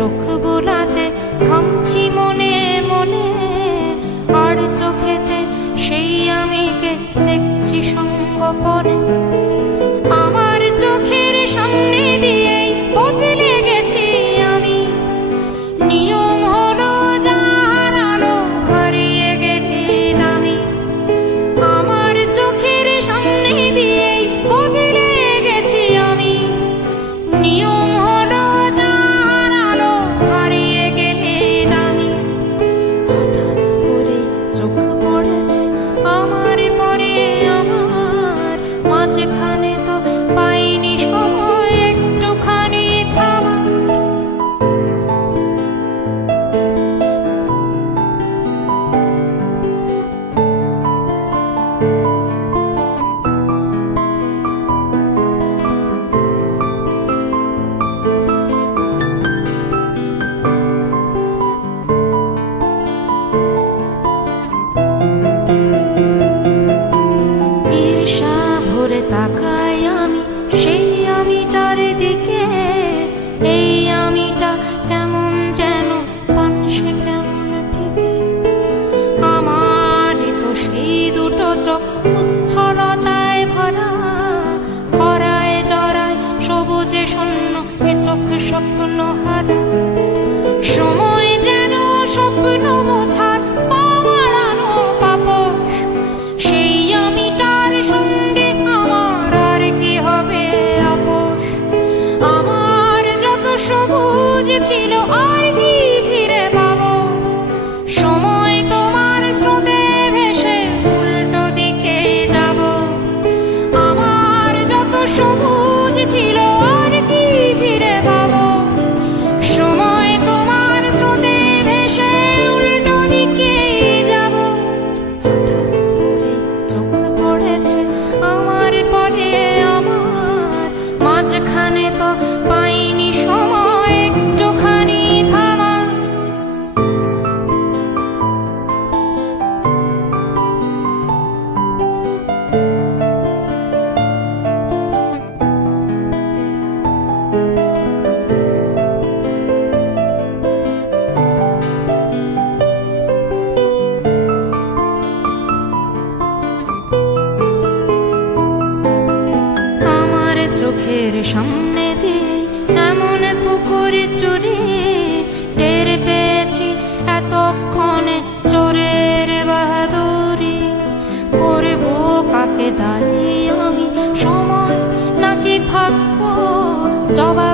চোখ বোলাতে ঘামছি মনে মনে, আর চোখেতে সেই আমিকে দেখছি সঙ্গপনে। আমার চোখের সামনে দিয়েই বদলে গেছি আমি, নিয়ম হলো যার আলো হারিয়ে গেলে দামি। আমার চোখের সামনে দিয়েই বদলে গেছি আমি, নিয়ম হলো যার আলো হারিয়ে গেলে দামি। হঠাৎ করে চোখ পড়েছে আমার পরে আমার, মাঝখানে তো পাইনি সময় একটুখানি থামার। ঈর্ষা ভরে তাকাই আমি সেই আমিটার দিকে, এই আমিটা কেমন যেন পানসে কেমন ফিকে। আমারই তো সেই দুটো চোখ উচ্ছলতায় ভরা, খরায় জরায় সবুজে শূন্য এ চোখ স্বপ্ন হারা। সময় যেন স্বপ্ন মোছার পাওয়ানো পাপস, সেই আমিটার সঙ্গে আমার আর কি হবে আপোষ। আমার যত সবুজ ছিল আর কি ফিরে পাবো, সময় তোমার স্রোতে ভেসে উল্টো দিকে যাব। আমার যত সবুজ ছিল আর কি ফিরে পাবো, সময় তোমার স্রোতে ভেসে উল্টো দিকে যাব। হঠাৎ করে চোখ পড়েছে আমার পরে আমার, মাঝখানে তো পাইনি সময় একটুখানি থামার। আমার চোখের সামনে দিয়ে এমন পুকুর চুরি, টের পেয়েছি এতক্ষণে চোরের বাহাদুরি। করবো কাকে দায়ী আমি, সময় নাকি ভাগ্য, জবাব